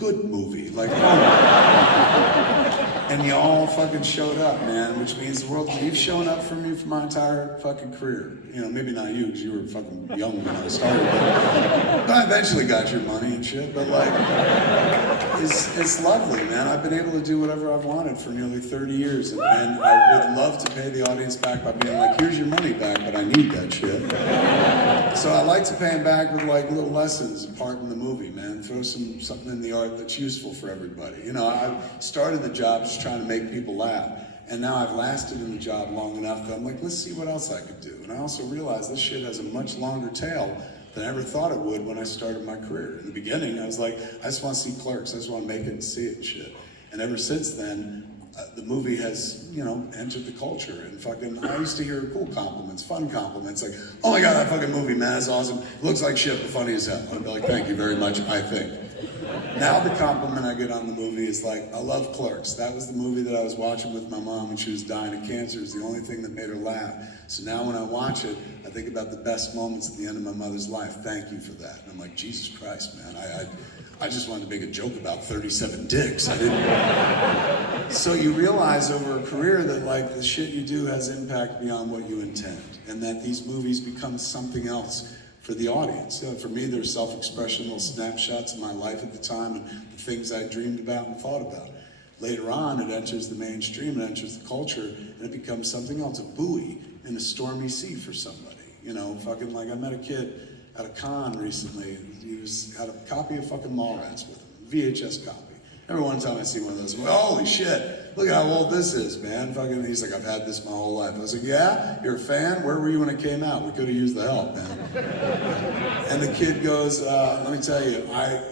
good movie. Like, oh. And you all fucking showed up, man, which means the world, you've shown up for me for my entire fucking career. You know, maybe not you, because you were fucking young when I started, but I eventually got your money and shit, but like, it's lovely, man. I've been able to do whatever I've wanted for nearly 30 years, and I would love to pay the audience back by being like, here's your money back, but I need that shit. So I like to pay them back with like little lessons, part in the movie, man. Throw something in the art that's useful for everybody. You know, I started the job just trying to make people laugh. And now I've lasted in the job long enough that I'm like, let's see what else I could do. And I also realized this shit has a much longer tail than I ever thought it would when I started my career. In the beginning, I was like, I just want to see Clerks. I just want to make it and see it and shit. And ever since then, the movie has, you know, entered the culture. And fucking, I used to hear cool compliments, fun compliments, like, oh my God, that fucking movie, man, that's awesome. It looks like shit, but funny as hell. I'd be like, thank you very much, I think. Now the compliment I get on the movie is like, I love Clerks. That was the movie that I was watching with my mom when she was dying of cancer. It's the only thing that made her laugh. So now when I watch it, I think about the best moments at the end of my mother's life. Thank you for that. And I'm like, Jesus Christ, man, I just wanted to make a joke about 37 dicks. I didn't. So you realize over a career that like the shit you do has impact beyond what you intend, and that these movies become something else for the audience. You know, for me, they're self-expression, little snapshots of my life at the time and the things I dreamed about and thought about. Later on, it enters the mainstream, it enters the culture, and it becomes something else, a buoy in a stormy sea for somebody. You know, fucking like I met a kid at a con recently. He had a copy of fucking Mallrats with him, VHS copy. Every one time I see one of those, I'm like, holy shit, look at how old this is, man. Fucking, he's like, I've had this my whole life. I was like, yeah, you're a fan? Where were you when it came out? We could have used the help, man. And the kid goes, let me tell you,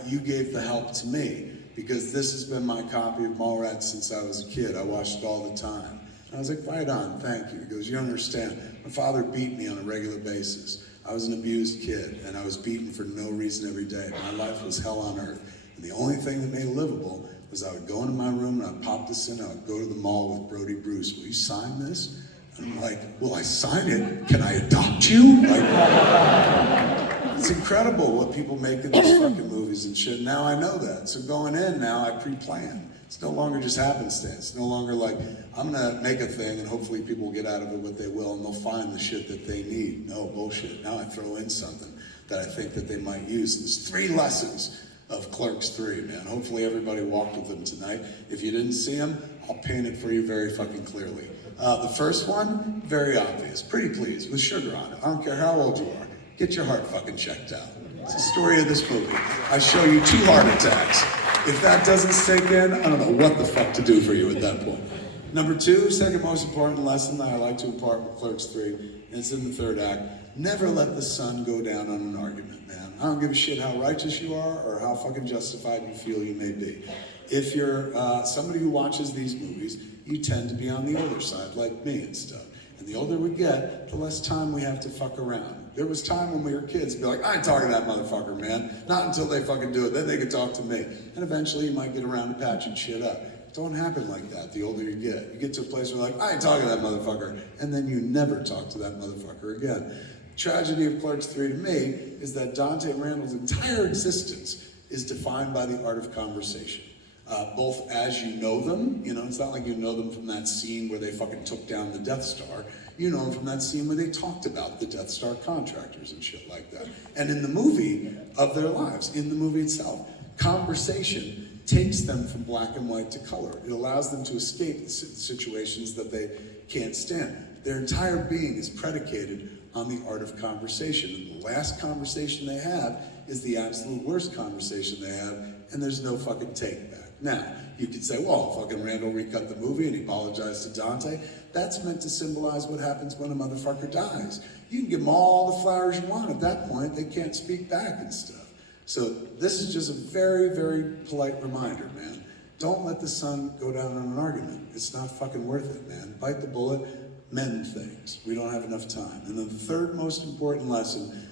you gave the help to me, because this has been my copy of Mallrats since I was a kid. I watched it all the time. And I was like, right on, thank you. He goes, you don't understand. My father beat me on a regular basis. I was an abused kid, and I was beaten for no reason every day. My life was hell on earth. And the only thing that made it livable was I would go into my room and I'd pop this in, I would go to the mall with Brody Bruce. Will you sign this? And I'm like, will I sign it? Can I adopt you? Like, it's incredible what people make in these fucking movies and shit. Now I know that. So going in now, I pre-plan. It's no longer just happenstance. It's no longer like, I'm gonna make a thing and hopefully people will get out of it what they will and they'll find the shit that they need. No, bullshit. Now I throw in something that I think that they might use. And there's 3 lessons of Clerks 3, man. Hopefully everybody walked with them tonight. If you didn't see them, I'll paint it for you very fucking clearly. The first one, very obvious. Pretty please, with sugar on it. I don't care how old you are. Get your heart fucking checked out. It's the story of this movie. I show you 2 heart attacks. If that doesn't sink in, I don't know what the fuck to do for you at that point. Number 2, second most important lesson that I like to impart with Clerks 3, and it's in the 3rd act. Never let the sun go down on an argument, man. I don't give a shit how righteous you are or how fucking justified you feel you may be. If you're somebody who watches these movies, you tend to be on the older side, like me and stuff. And the older we get, the less time we have to fuck around. There was time when we were kids, be like, I ain't talking to that motherfucker, man. Not until they fucking do it, then they can talk to me. And eventually you might get around to patching shit up. It don't happen like that the older you get. You get to a place where like, I ain't talking to that motherfucker. And then you never talk to that motherfucker again. Tragedy of Clerks 3 to me is that Dante Randall's entire existence is defined by the art of conversation. Both as you know them, you know, it's not like you know them from that scene where they fucking took down the Death Star. You know them from that scene where they talked about the Death Star contractors and shit like that. And in the movie of their lives, in the movie itself, conversation takes them from black and white to color. It allows them to escape the situations that they can't stand. Their entire being is predicated on the art of conversation. And the last conversation they have is the absolute worst conversation they have, and there's no fucking take back. Now, you could say, well, fucking Randall recut the movie and he apologized to Dante. That's meant to symbolize what happens when a motherfucker dies. You can give them all the flowers you want. At that point, they can't speak back and stuff. So this is just a very, very polite reminder, man. Don't let the sun go down on an argument. It's not fucking worth it, man. Bite the bullet, mend things. We don't have enough time. And then the 3rd most important lesson,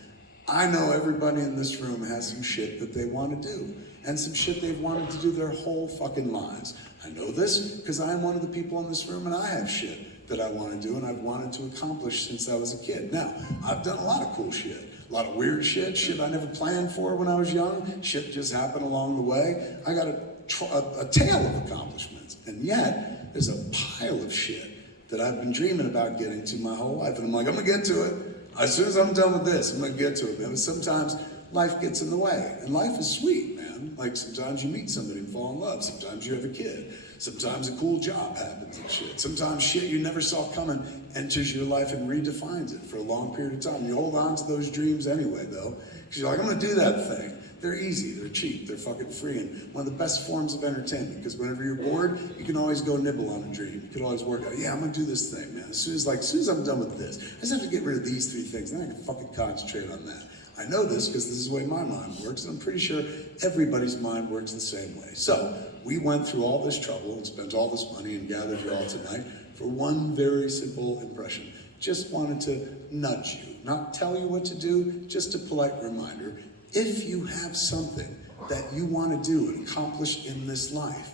I know everybody in this room has some shit that they want to do, and some shit they've wanted to do their whole fucking lives. I know this because I'm one of the people in this room and I have shit that I want to do and I've wanted to accomplish since I was a kid. Now, I've done a lot of cool shit. A lot of weird shit I never planned for when I was young. Shit just happened along the way. I got a tale of accomplishments. And yet, there's a pile of shit that I've been dreaming about getting to my whole life. And I'm like, I'm gonna get to it. As soon as I'm done with this, I'm gonna get to it, man. But sometimes life gets in the way. And life is sweet, man. Like sometimes you meet somebody and fall in love. Sometimes you have a kid. Sometimes a cool job happens and shit. Sometimes shit you never saw coming enters your life and redefines it for a long period of time. You hold on to those dreams anyway, though, because you're like, I'm gonna do that thing. They're easy, they're cheap, they're fucking free, and one of the best forms of entertainment, because whenever you're bored, you can always go nibble on a dream. You can always work out, yeah, I'm gonna do this thing, man. As soon as I'm done with this, I just have to get rid of these 3 things, then I can fucking concentrate on that. I know this because this is the way my mind works, and I'm pretty sure everybody's mind works the same way. So, we went through all this trouble and spent all this money and gathered you all tonight for one very simple impression. Just wanted to nudge you, not tell you what to do, just a polite reminder. If you have something that you want to do and accomplish in this life,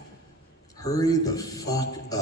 hurry the fuck up.